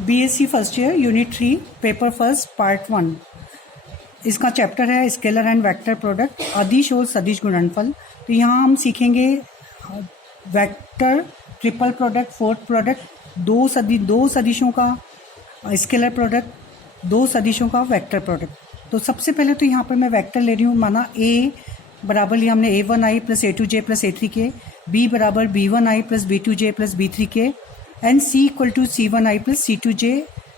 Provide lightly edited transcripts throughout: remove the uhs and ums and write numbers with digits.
BSc first year unit 3 paper first part 1। इसका chapter है scalar and vector product, अदिश और सदिश गुणनफल। तो यहाँ हम सीखेंगे vector, triple product, fourth product, दो सदिशों का स्केलर प्रोडक्ट, दो सदिशों का वेक्टर प्रोडक्ट। तो सबसे पहले तो यहाँ पर मैं वेक्टर ले रही हूँ, माना ए बराबर लिया हमने a1i plus a2j plus a3k, b बराबर b1i plus b2j plus b3k, and c equal to c1i plus c2j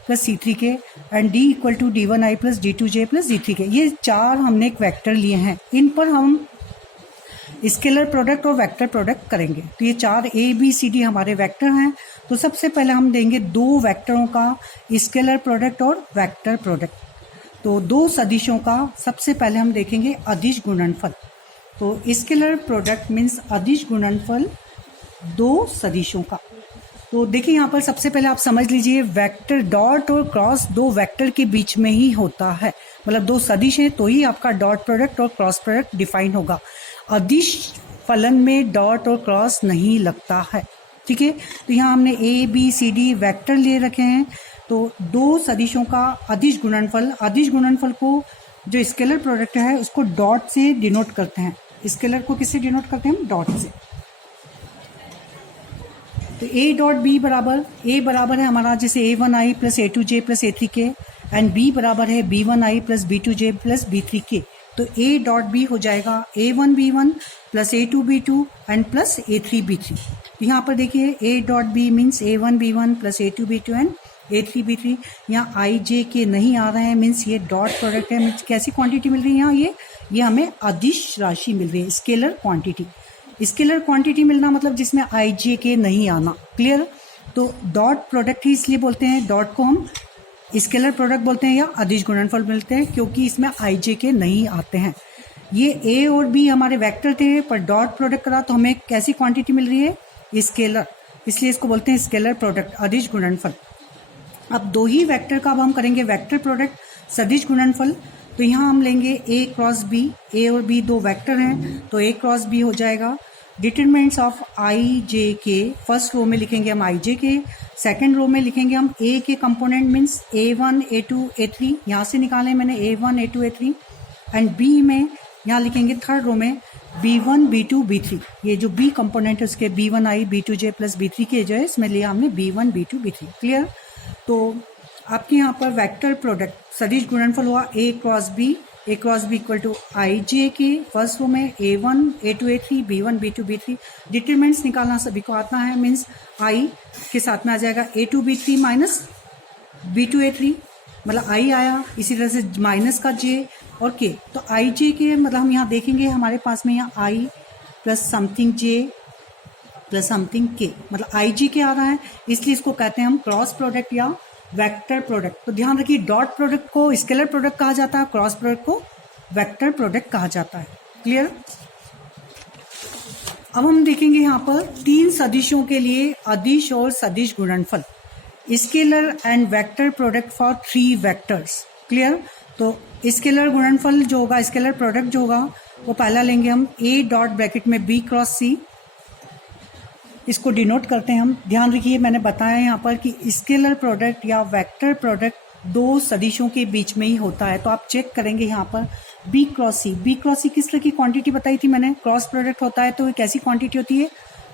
plus c3k, and d equal to d1i plus d2j plus d3k। ये चार हमने एक वेक्टर लिए हैं, इन पर हम स्केलर प्रोडक्ट और वेक्टर प्रोडक्ट करेंगे। तो ये चार ए बी सी डी हमारे वेक्टर हैं। तो सबसे पहले हम देंगे दो वेक्टरों का स्केलर प्रोडक्ट और वेक्टर प्रोडक्ट। तो दो सदिशों का सबसे पहले हम देखेंगे अदिश गुणनफल। तो स्केलर प्रोडक्ट मीन्स अदिश गुणनफल दो सदिशों का। तो देखिए यहाँ पर सबसे पहले आप समझ लीजिए, वेक्टर डॉट और क्रॉस दो वेक्टर के बीच में ही होता है, मतलब दो सदिश हैं तो ही आपका डॉट प्रोडक्ट और क्रॉस प्रोडक्ट डिफाइन होगा। अदिश फलन में डॉट और क्रॉस नहीं लगता है, ठीक है। तो यहाँ हमने A B C D vector ले रखे हैं। तो दो सदिशों का अदिश गुणनफल को जो स्केलर प्रोडक्ट है उसको डॉट से डिनोट करते हैं। स्केलर को किससे डिनोट करते हैं हम? डॉट से। तो ए डॉट बी बराबर, ए बराबर है हमारा जैसे a1i plus a2j plus a3k, and B बराबर है b1i plus b2j plus b3k। तो ए डॉट बी हो जाएगा a1 b1 plus a2 b2 and plus a3 b3। यहाँ पर देखिए A dot B means a1 b1 plus a2 b2 and a3 b3। यहाँ आई जे के नहीं आ रहे हैं, मीन्स ये डॉट प्रोडक्ट है। मीन्स कैसी क्वांटिटी मिल रही है यहाँ? ये हमें अदिश राशि मिल रही है, स्केलर क्वांटिटी। स्केलर क्वांटिटी मिलना मतलब जिसमें आई जे के नहीं आना, क्लियर। तो डॉट प्रोडक्ट ही इसलिए बोलते हैं, डॉट को हम स्केलर प्रोडक्ट बोलते हैं या अदिश गुणनफल बोलते हैं, क्योंकि इसमें आई जे के नहीं आते हैं। ये ए और बी हमारे वेक्टर थे, पर डॉट प्रोडक्ट करा तो हमें कैसी क्वांटिटी मिल रही है? स्केलर, इसलिए इसको बोलते हैं स्केलर प्रोडक्ट, अदिश गुणनफल। अब दो ही वेक्टर का अब हम करेंगे वेक्टर प्रोडक्ट, सदिश गुणनफल। तो यहाँ हम लेंगे ए क्रॉस बी, ए और बी दो वेक्टर हैं तो ए क्रॉस बी हो जाएगा। डिटरमिनेंट्स ऑफ आई जे के, फर्स्ट रो में लिखेंगे हम आई जे के, सेकेंड रो में लिखेंगे हम ए के component means a1 a2 a3, यहाँ से निकाले मैंने a1 a2 a3, and B में यहाँ लिखेंगे थर्ड रो में b1 b2 b3। ये जो बी कंपोनेंट है उसके b1i b2j प्लस b3k जो है इसमें लिया हमने b1 b2 b3, क्लियर। तो आपके यहाँ पर वेक्टर प्रोडक्ट सदिश गुणनफल हुआ ए क्रॉस बी इक्वल टू आई जे के, फर्स्ट रो में a1 a2 a3 b1 b2 b3। Determinants निकालना सभी को आता है, मीन्स आई के साथ में आ जाएगा a2 b3 minus b2 a3, मतलब आई आया, इसी तरह से माइनस का j और k। तो आई जे के मतलब हम यहाँ देखेंगे हमारे पास में यहाँ i plus something j plus something k, मतलब आई जे के आ रहा है, इसलिए इसको कहते हैं हम क्रॉस प्रोडक्ट या वेक्टर प्रोडक्ट। तो ध्यान रखिए, डॉट प्रोडक्ट को स्केलर प्रोडक्ट कहा जाता है, क्रॉस प्रोडक्ट को वेक्टर प्रोडक्ट कहा जाता है, क्लियर। अब हम देखेंगे यहाँ पर तीन सदिशों के लिए अदिश और सदिश गुणनफल, scalar and vector product for 3 vectors, clear. तो स्केलर गुणनफल जो होगा, स्केलर प्रोडक्ट जो होगा वो पहला लेंगे हम ए डॉट ब्रैकेट में बी क्रॉस सी, इसको डिनोट करते हैं हम। ध्यान रखिए मैंने बताया यहाँ पर कि स्केलर प्रोडक्ट या वेक्टर प्रोडक्ट दो सदिशों के बीच में ही होता है। तो आप चेक करेंगे यहाँ पर बी क्रॉस सी किस तरह की क्वांटिटी बताई थी मैंने? क्रॉस प्रोडक्ट होता है तो ये कैसी क्वांटिटी होती है?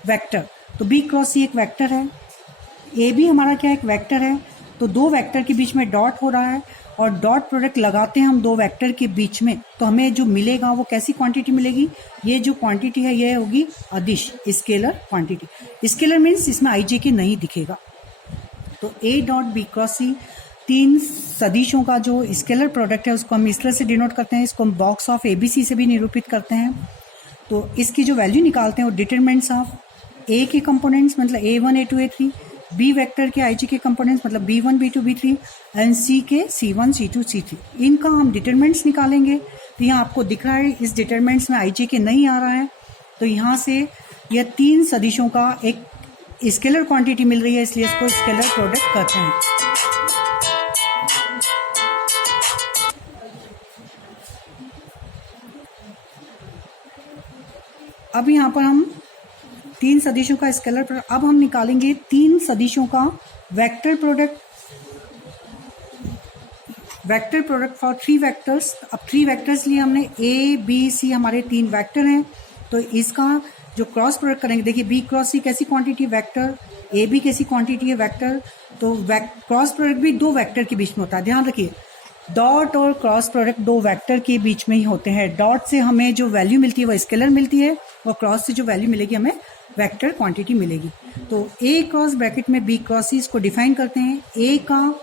वेक्टर। तो बी क्रॉस सी एक वेक्टर है, ए भी हमारा क्या एक वेक्टर है। तो दो वेक्टर के बीच में डॉट हो रहा है और डॉट प्रोडक्ट लगाते हैं हम दो वेक्टर के बीच में, तो हमें जो मिलेगा वो कैसी क्वांटिटी मिलेगी? ये जो क्वांटिटी है ये होगी अदिश, स्केलर क्वांटिटी। स्केलर मीन्स इसमें आई जे के नहीं दिखेगा। तो ए डॉट बी क्रॉस सी तीन सदिशों का जो स्केलर प्रोडक्ट है उसको हम इस तरह से डिनोट करते हैं, इसको हम बॉक्स ऑफ एबीसी से भी निरूपित करते हैं। तो इसकी जो वैल्यू निकालते हैं वो डिटरमिनेंट्स ऑफ ए के कंपोनेंट्स मतलब a1 a2 a3, B vector के आई जे के कंपोनेंट्स मतलब b1 b2 b3, एंड सी के c1 c2 c3, इनका हम डिटरमिनेंट्स निकालेंगे। तो यहाँ आपको दिख रहा है इस डिटरमिनेंट्स में आई जे के नहीं आ रहा है, तो यहाँ से यह तीन सदिशों का एक स्केलर क्वांटिटी मिल रही है, इसलिए इसको स्केलर प्रोडक्ट कहते हैं। अब यहाँ पर हम तीन सदिशों का स्केलर प्रोडक्ट, अब हम निकालेंगे तीन सदिशों का vector product vector product for 3 vectors. अब 3 वेक्टर्स लिए हमने, ए बी सी हमारे 3 वेक्टर हैं, तो इसका जो क्रॉस प्रोडक्ट करेंगे, देखिए बी क्रॉस सी कैसी क्वांटिटी वेक्टर, ए बी कैसी क्वांटिटी है वेक्टर, तो क्रॉस प्रोडक्ट भी 2 वेक्टर के बीच में होता है। ध्यान रखिए, डॉट और क्रॉस प्रोडक्ट 2 वेक्टर के बीच में ही होते हैं। डॉट से हमें जो वैल्यू मिलती है वो स्केलर मिलती है, और क्रॉस से जो वैल्यू मिलेगी हमें वेक्टर क्वांटिटी मिलेगी। तो ए क्रॉस ब्रैकेट में बी क्रॉस सी, इसको डिफाइन करते हैं। ए का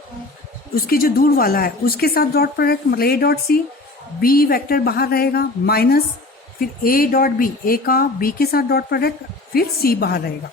उसके जो दूर वाला है उसके साथ डॉट प्रोडक्ट, मतलब A dot C, B vector बाहर रहेगा, माइनस फिर ए डॉट बी, ए का बी के साथ डॉट प्रोडक्ट, फिर सी बाहर रहेगा।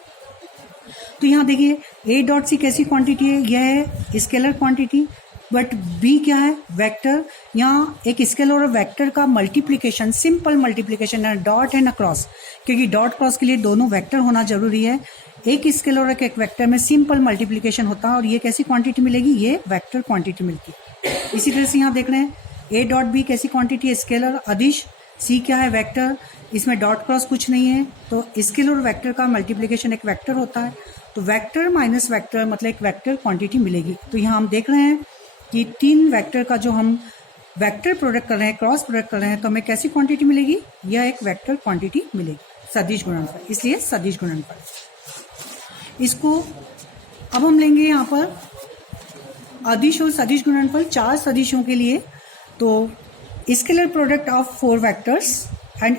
तो यहाँ देखिए ए डॉट सी कैसी क्वांटिटी है, यह है स्केलर क्वांटिटी, बट बी क्या है, वेक्टर। यहाँ एक स्केलर और वेक्टर का मल्टीप्लिकेशन, सिंपल मल्टीप्लिकेशन है, डॉट है ना क्रॉस, क्योंकि डॉट क्रॉस के लिए दोनों वेक्टर होना जरूरी है। एक स्केलर और एक वेक्टर में सिंपल मल्टीप्लिकेशन होता है, और ये कैसी क्वांटिटी मिलेगी, ये वेक्टर क्वांटिटी मिलती है। इसी तरह से यहाँ देख रहे हैं ए डॉट बी कैसी क्वांटिटी है, स्केलर अदिश, सी क्या है, वेक्टर, इसमें डॉट क्रॉस कुछ नहीं है, तो स्केलर और वेक्टर का मल्टीप्लिकेशन एक वेक्टर होता है, तो वेक्टर माइनस वेक्टर मतलब एक वेक्टर क्वांटिटी मिलेगी। तो यहाँ हम देख रहे हैं कि 3 वेक्टर का जो हम वेक्टर प्रोडक्ट कर रहे हैं, क्रॉस प्रोडक्ट कर रहे हैं, तो हमें कैसी क्वांटिटी मिलेगी, यह एक वेक्टर क्वांटिटी मिलेगी, सदिश गुणनफल, इसलिए सदिश गुणनफल। इसको अब हम लेंगे यहाँ पर अदिश और सदिश गुणनफल 4 सदिशों के लिए। तो scalar product of 4 vectors and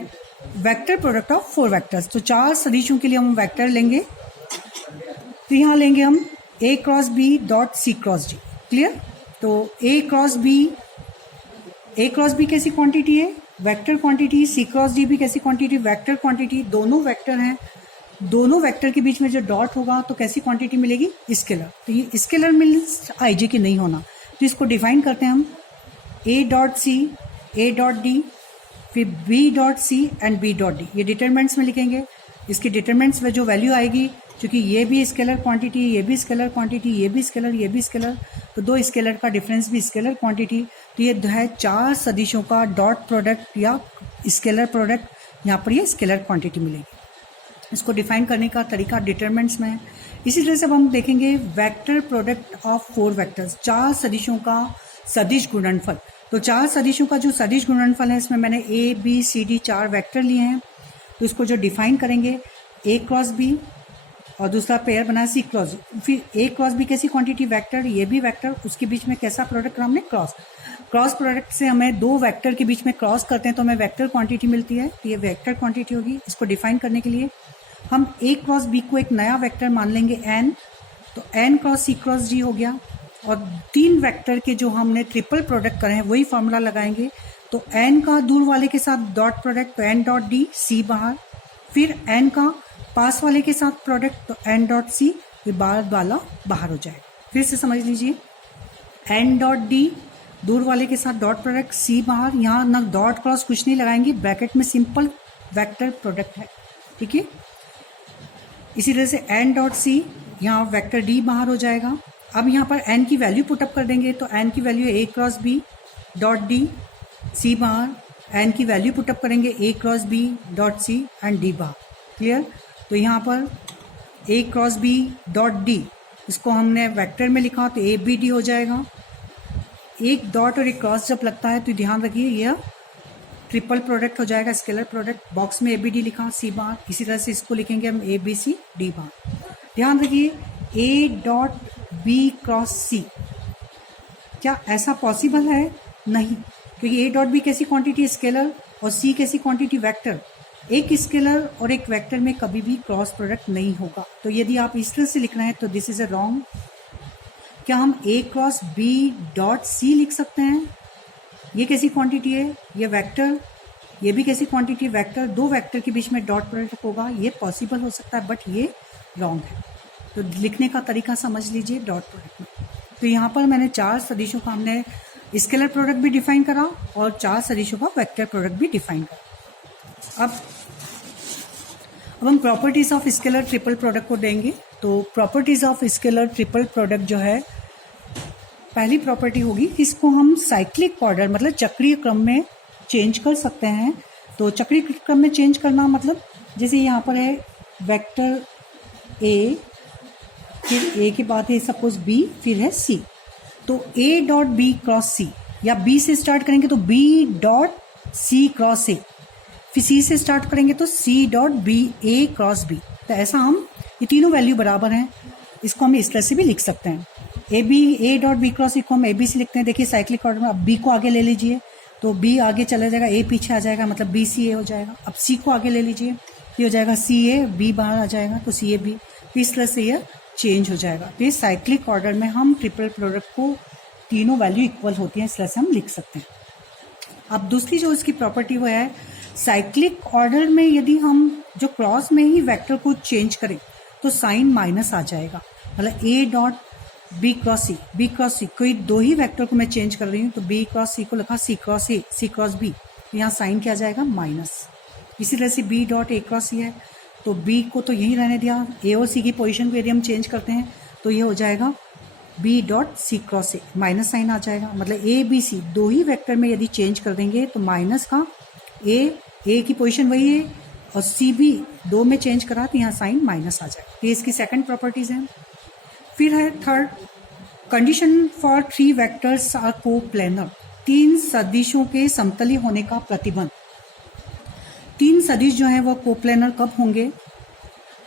vector product of 4 vectors, तो 4 सदिशों के लिए हम वेक्टर लेंगे। तो यहाँ लेंगे हम a cross B dot C cross d, clear. तो ए क्रॉस बी कैसी क्वांटिटी है, vector quantity, c cross d भी कैसी क्वांटिटी, वेक्टर क्वांटिटी, दोनों वेक्टर हैं, दोनों वेक्टर के बीच में जो डॉट होगा तो कैसी क्वांटिटी मिलेगी, स्केलर। तो ये स्केलर मीन्स आईजे की नहीं होना, तो इसको डिफाइन करते हैं हम, a dot c, A dot d, फिर b dot C and b dot d, ये डिटरमिनेंट्स में लिखेंगे। इसके डिटरमिनेंट्स में जो वैल्यू आएगी, क्योंकि ये भी स्केलर क्वांटिटी, ये भी स्केलर क्वांटिटी, ये भी स्केलर, ये भी स्केलर, तो 2 स्केलर का डिफरेंस भी स्केलर क्वांटिटी। तो ये है 4 सदिशों का डॉट प्रोडक्ट या स्केलर प्रोडक्ट, यहाँ पर ये स्केलर क्वांटिटी मिलेगी। इसको डिफाइन करने का तरीका डिटरमिनेंट्स में है। इसी तरह से अब हम देखेंगे वेक्टर प्रोडक्ट ऑफ 4 वेक्टर्स, 4 सदिशों का सदिश गुणनफल। तो 4 सदिशों का जो सदिश गुणनफल है, इसमें मैंने A B C D 4 vector लिए हैं, तो इसको जो डिफाइन करेंगे, ए क्रॉस बी और दूसरा पेयर बना सी क्रॉस, फिर ए क्रॉस बी कैसी क्वांटिटी, वेक्टर, ये भी वेक्टर, उसके बीच में कैसा प्रोडक्ट हमने, क्रॉस। क्रॉस प्रोडक्ट से हमें 2 वेक्टर के बीच में क्रॉस करते हैं तो हमें वेक्टर क्वांटिटी मिलती है, तो ये वेक्टर क्वांटिटी होगी। इसको डिफाइन करने के लिए हम ए क्रॉस बी को एक नया वेक्टर मान लेंगे एन, तो N cross C cross D हो गया, और 3 वेक्टर के जो हमने ट्रिपल प्रोडक्ट करे हैं वही फॉर्मूला लगाएंगे। तो एन का दूर वाले के साथ डॉट प्रोडक्ट, तो एन डॉट डी, सी बाहर, फिर एन का पास वाले के साथ प्रोडक्ट, तो एन डॉट सी, ये बाद वाला बाहर हो जाएगा। फिर से समझ लीजिए, एन डॉट डी दूर वाले के साथ डॉट प्रोडक्ट, सी बाहर, यहाँ ना डॉट क्रॉस कुछ नहीं लगाएंगे, ब्रैकेट में सिंपल वेक्टर प्रोडक्ट है, ठीक है। इसी तरह से एन डॉट सी, यहाँ वेक्टर डी बाहर हो जाएगा। अब यहाँ पर एन की वैल्यू पुटअप कर देंगे, तो एन की वैल्यू है A cross B dot D, C बाहर, एन की वैल्यू पुटअप करेंगे A cross B dot C and D बाहर, क्लियर। तो यहाँ पर A cross B dot D, इसको हमने वेक्टर में लिखा तो ए बी डी हो जाएगा। एक डॉट और एक क्रॉस जब लगता है तो ध्यान रखिए यह ट्रिपल प्रोडक्ट हो जाएगा, स्केलर प्रोडक्ट। बॉक्स में ए बी डी लिखा, सी बार, इसी तरह से इसको लिखेंगे हम ए बी सी डी बार। ध्यान रखिए ए डॉट बी क्रॉस सी, क्या ऐसा पॉसिबल है, नहीं, क्योंकि ए डॉट बी कैसी क्वांटिटी, स्केलर, और सी कैसी क्वांटिटी, वेक्टर। एक स्केलर और एक वेक्टर में कभी भी क्रॉस प्रोडक्ट नहीं होगा। तो यदि आप इस तरह से लिख रहे हैं तो दिस इज अ रॉन्ग। क्या हम ए क्रॉस बी डॉट सी लिख सकते हैं, ये कैसी क्वांटिटी है, ये वेक्टर, ये भी कैसी क्वांटिटी, वेक्टर, 2 वेक्टर के बीच में डॉट प्रोडक्ट होगा, ये पॉसिबल हो सकता है, बट ये रॉन्ग है। तो लिखने का तरीका समझ लीजिए डॉट प्रोडक्ट में। तो यहाँ पर मैंने 4 सदिशों का हमने स्केलर प्रोडक्ट भी डिफाइन करा और 4 सदिशों का वेक्टर प्रोडक्ट भी डिफाइन करा। अब हम properties of scalar triple product को देंगे। तो properties of scalar triple product जो है, पहली प्रॉपर्टी होगी कि इसको हम साइक्लिक ऑर्डर मतलब चक्रीय क्रम में चेंज कर सकते हैं। तो चक्रीय क्रम में चेंज करना मतलब जैसे यहाँ पर है वेक्टर ए, फिर ए के बाद है सपोज बी, फिर है सी। तो A dot B cross C, या बी से स्टार्ट करेंगे तो B dot C cross A, फिर सी से स्टार्ट करेंगे तो C dot B A cross B. तो ऐसा हम ये तीनों वैल्यू बराबर हैं, इसको हम इस तरह से भी लिख सकते हैं। A B A dot B cross को हम ए बी से लिखते हैं। देखिए साइक्लिक ऑर्डर में, अब बी को आगे ले लीजिए तो बी आगे चला जाएगा, ए पीछे आ जाएगा, मतलब बी सी ए हो जाएगा। अब सी को आगे ले लीजिए, ये हो जाएगा सी ए, बी बाहर आ जाएगा तो सी ए बी, तो इस तरह से यह चेंज हो जाएगा। तो ये साइक्लिक ऑर्डर में हम ट्रिपल प्रोडक्ट को तीनों वैल्यू इक्वल होती हैं, इस तरह से हम लिख सकते हैं। अब दूसरी जो इसकी प्रॉपर्टी वो है, साइक्लिक ऑर्डर में यदि हम जो क्रॉस में ही वेक्टर को चेंज करें तो साइन माइनस आ जाएगा। मतलब A dot B cross C, B cross C, कोई दो ही वेक्टर को मैं चेंज कर रही हूँ तो बी क्रॉस सी को लिखा C cross A, C cross B, यहाँ साइन क्या जाएगा माइनस। इसी तरह से B dot A cross C है तो बी को तो यहीं रहने दिया, ए और सी की पोजीशन को यदि हम चेंज करते हैं तो ये हो जाएगा B dot C cross A, minus sign आ जाएगा। मतलब ए बी सी दो ही वेक्टर में यदि चेंज कर देंगे तो माइनस का ए की पोजीशन वही है और सी भी दो में चेंज करा तो यहाँ साइन माइनस आ जाएगा। ये इसकी सेकंड प्रॉपर्टीज है। फिर है third, condition for three vectors are coplanar, तीन सदिशों के समतली होने का प्रतिबंध। तीन सदिश जो है वो कोप्लेनर कब होंगे,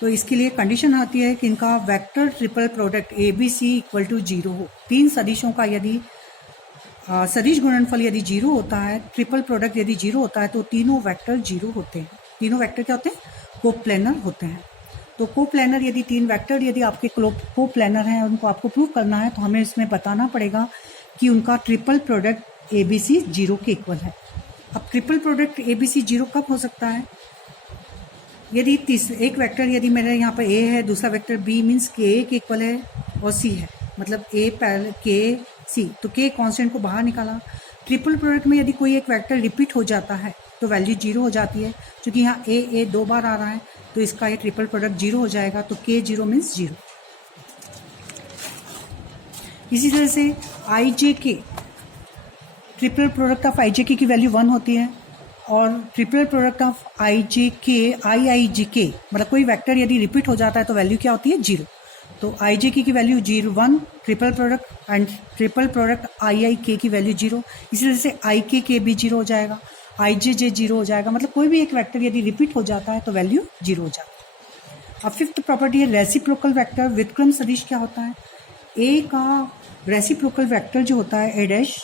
तो इसके लिए कंडीशन आती है कि इनका vector triple product A B C equal to zero हो। तीन सदिशों का यदि सदिश गुणनफल यदि जीरो होता है, ट्रिपल प्रोडक्ट यदि जीरो होता है तो तीनों वेक्टर जीरो होते हैं। तीनों वेक्टर क्या होते हैं, कोप्लेनर होते हैं। तो कोप्लेनर यदि तीन वेक्टर यदि आपके कोप्लेनर हैं, उनको आपको प्रूव करना है तो हमें इसमें बताना पड़ेगा कि उनका triple product A B C zero के इक्वल है। अब triple product A B C zero कब हो सकता है, यदि एक वेक्टर यदि मेरे यहाँ पर ए है, दूसरा वेक्टर बी मीन्स के के इक्वल है और सी है, मतलब ए पैरेलल के सी, तो के कांस्टेंट को बाहर निकाला। ट्रिपल प्रोडक्ट में यदि कोई एक वेक्टर रिपीट हो जाता है तो वैल्यू जीरो हो जाती है, क्योंकि यहाँ ए दो बार आ रहा है तो इसका ये ट्रिपल प्रोडक्ट जीरो हो जाएगा। तो के जीरो मीन्स जीरो। इसी तरह से आई जे के, ट्रिपल प्रोडक्ट ऑफ आई जे के की वैल्यू 1 होती है और ट्रिपल प्रोडक्ट ऑफ आई जे के आई जे के, मतलब कोई वेक्टर यदि रिपीट हो जाता है तो वैल्यू क्या होती है, जीरो। तो आई जे के की value 0 1 triple product and triple product I के की वैल्यू 0। इसी तरह से आई के भी 0 हो जाएगा, आई जे 0 हो जाएगा। मतलब कोई भी एक वेक्टर यदि रिपीट हो जाता है तो वैल्यू 0 हो जाता है। अब फिफ्थ प्रॉपर्टी है रेसिप्रोकल वेक्टर। व्युत्क्रम सदिश क्या होता है, ए का रेसिप्रोकल वेक्टर जो होता है ए डैश,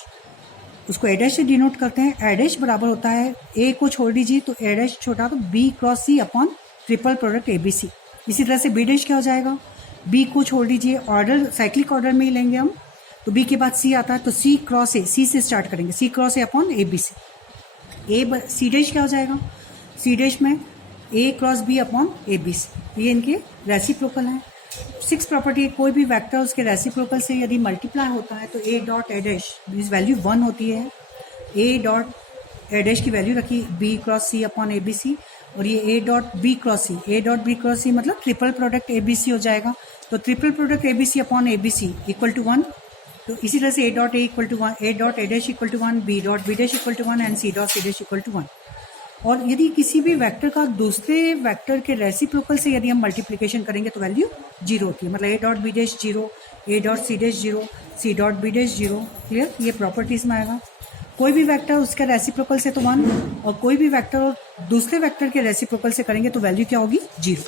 उसको ए डैश से डिनोट करते हैं। ए डैश बराबर होता है, ए को छोड़ दीजिए तो ए डैश छोटा तो B cross C upon triple product A B C. इसी तरह से बी डैश क्या हो जाएगा, बी को छोड़ दीजिए, ऑर्डर साइक्लिक ऑर्डर में ही लेंगे हम, तो बी के बाद सी आता है तो सी क्रॉस ए, सी से स्टार्ट करेंगे, C cross A upon A B C. C dash क्या हो जाएगा, सी डैश में A cross B upon A B C. ये इनके रेसिप्रोकल हैं। सिक्स प्रॉपर्टी है, कोई भी वेक्टर उसके रेसिप्रोकल से यदि मल्टीप्लाई होता है तो ए डॉट ए डैश इस वैल्यू 1 होती है। ए डॉट ए डैश की वैल्यू रखी B cross C upon A B C, और ये A dot B cross C, A dot B cross C मतलब triple product A B C हो जाएगा। तो triple product A B C upon A B C equal to 1। तो इसी तरह से A dot A equal to 1, A dot A dash equal to 1, B dot B dash equal to 1 and C dot C dash equal to 1। और यदि किसी भी vector का दूसरे वेक्टर के रेसिप्रोकल से यदि हम मल्टीप्लिकेशन करेंगे तो वैल्यू 0 होती है। मतलब A dot B dash 0, A dot C dash 0, C dot B dash 0। Clear, ये प्रॉपर्टीज में आएगा। कोई भी वेक्टर उसके रेसिप्रोकल से तो 1, और कोई भी वेक्टर दूसरे वेक्टर के रेसिप्रोकल से करेंगे तो वैल्यू क्या होगी, 0।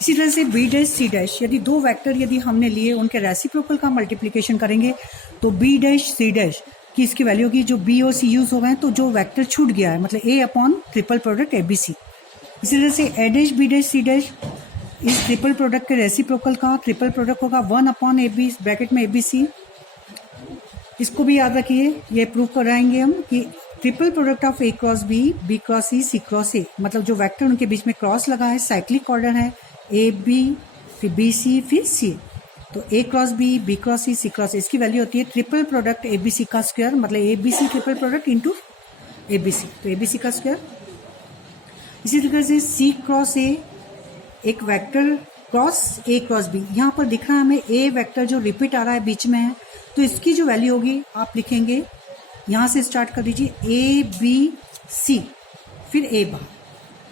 इसी तरह से बी डैश सी डैश, यदि दो वेक्टर यदि हमने लिए उनके रेसिप्रोकल का मल्टीप्लिकेशन करेंगे तो बी डैश सी डैश की इसकी वैल्यू की जो बी और सी यूज हो गए हैं तो जो वेक्टर छूट गया है, मतलब A upon triple product A B C. इसी तरह से A dash B dash C dash इस ट्रिपल प्रोडक्ट के रेसिप्रोकल का ट्रिपल प्रोडक्ट होगा 1 अपॉन ए बी ब्रैकेट में ए बी सी। इसको भी याद रखिए, ये प्रूव कराएंगे हम कि triple product of A cross B, B cross C cross A, मतलब जो वेक्टर उनके बीच में क्रॉस लगा है, साइक्लिक ऑर्डर है, ए बी फिर बी सी फिर सी। तो ए cross B cross C cross A, इसकी वैल्यू होती है triple product A B C का स्क्वायर, मतलब A B C triple product into A B C, तो ए बी सी का स्क्वायर। इसी तरह से सी क्रॉस ए, एक vector cross A cross B, यहाँ पर दिख रहा है हमें ए वेक्टर जो रिपीट आ रहा है बीच में है, तो इसकी जो वैल्यू होगी आप लिखेंगे, यहाँ से स्टार्ट कर दीजिए ए बी सी फिर ए बार,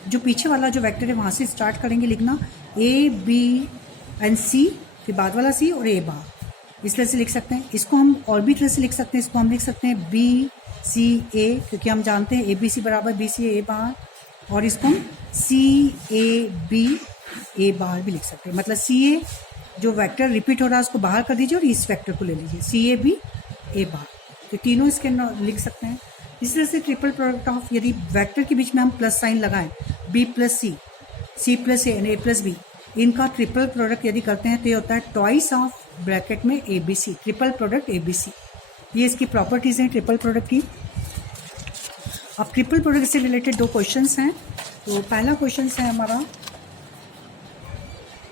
जो पीछे वाला जो वेक्टर है वहाँ से स्टार्ट करेंगे लिखना, ए बी एंड सी फिर बाद वाला सी और ए बार। इस तरह से लिख सकते हैं। इसको हम और भी तरह से लिख सकते हैं, इसको हम लिख सकते हैं बी सी ए, क्योंकि हम जानते हैं ए बी सी बराबर बी सी ए बार, और इसको हम सी ए बी ए बार भी लिख सकते हैं। मतलब सी ए जो वेक्टर रिपीट हो रहा है उसको बाहर कर दीजिए और इस वेक्टर को ले लीजिए सी ए बी ए बार, तो तीनों इसके लिख सकते हैं। इस तरह से ट्रिपल प्रोडक्ट ऑफ, यदि वेक्टर के बीच में हम प्लस साइन लगाएं, B plus C plus A plus B, इनका ट्रिपल प्रोडक्ट यदि करते हैं तो ये होता है ट्वाइस ऑफ ब्रैकेट में A B C, triple product A B C. ये इसकी प्रॉपर्टीज हैं ट्रिपल प्रोडक्ट की। अब ट्रिपल प्रोडक्ट से रिलेटेड दो क्वेश्चंस हैं। तो पहला क्वेश्चन है हमारा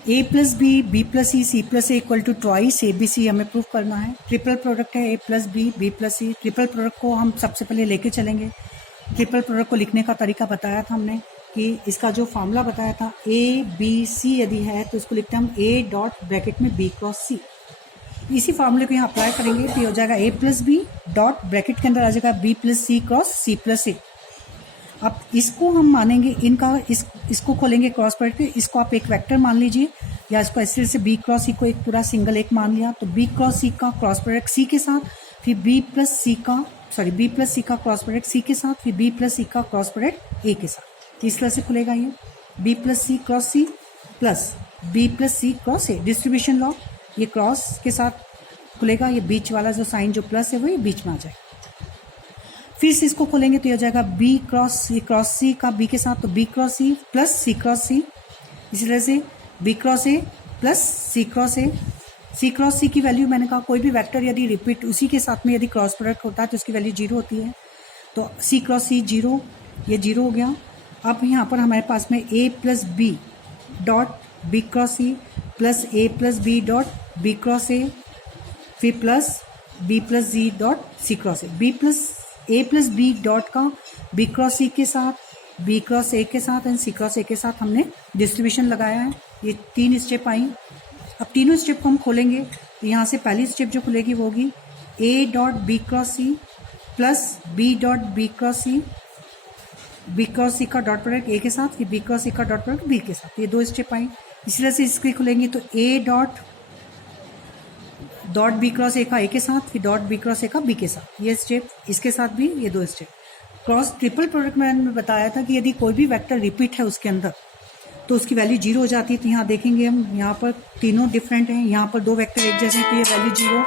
A plus B plus C plus A equal to twice A B C हमें प्रूव करना है। ट्रिपल प्रोडक्ट है A plus B plus C. Triple product को हम सबसे पहले लेके चलेंगे। ट्रिपल प्रोडक्ट को लिखने का तरीका बताया था हमने कि इसका जो फॉर्मूला बताया था ए बी सी यदि है तो इसको लिखते हैं हम ए डॉट ब्रैकेट में बी क्रॉस सी। इसी फॉर्मूले को यहाँ अप्लाई करेंगे तो ये हो जाएगा ए प्लस बी डॉट ब्रैकेट के अंदर आ जाएगा B plus C cross C plus ए। अब इसको हम मानेंगे इनका इसको खोलेंगे क्रॉस प्रोडक्ट, इसको आप एक वेक्टर मान लीजिए या इसको इस तरह से बी क्रॉस सी को एक पूरा सिंगल एक मान लिया, तो बी क्रॉस सी का क्रॉस प्रोडक्ट सी के साथ, फिर बी प्लस सी का क्रॉस प्रोडक्ट सी के साथ, फिर बी प्लस सी का क्रॉस प्रोडक्ट ए के साथ। इस तरह से खुलेगा ये B plus C cross C plus B plus C cross A. Distribution law, ये क्रॉस के साथ खुलेगा, ये बीच वाला जो साइन जो प्लस है वो ये बीच में आ जाएगा। फिर से इसको खोलेंगे तो ये हो जाएगा बी क्रॉस सी का बी के साथ, तो B cross C plus C cross C. इसी तरह से B cross A plus C cross A. C cross C की वैल्यू मैंने कहा कोई भी वेक्टर यदि रिपीट उसी के साथ में यदि क्रॉस प्रोडक्ट होता है तो उसकी वैल्यू 0 होती है। तो सी क्रॉस सी 0, ये 0 हो गया। अब यहाँ पर हमारे पास में A plus B dot B cross C plus A plus B dot B cross A, फिर plus B plus G dot C cross A. A plus B dot का बी क्रॉस सी के साथ, बी क्रॉस ए के साथ and C cross ए के साथ हमने distribution लगाया है। ये 3 स्टेप आई। अब तीनों स्टेप को हम खोलेंगे तो यहाँ से पहली स्टेप जो खुलेगी वो होगी A dot B cross C plus B dot B cross C का डॉट प्रोडक्ट ए के साथ, फिर बी क्रॉस सी का डॉट प्रोडक्ट बी के साथ। ये 2 स्टेप आई। इसी तरह से इसके खुलेंगे तो A dot B cross A का ए के साथ, फिर डॉट बी क्रॉस ए का बी के साथ। ये स्टेप, इसके साथ भी ये 2 स्टेप। क्रॉस ट्रिपल प्रोडक्ट में मैंने बताया था कि यदि कोई भी वेक्टर रिपीट है उसके अंदर तो उसकी वैल्यू 0 हो जाती है। तो यहाँ देखेंगे हम, यहाँ पर तीनों डिफरेंट हैं, यहाँ पर 2 वेक्टर एक जैसे हैं तो ये वैल्यू 0,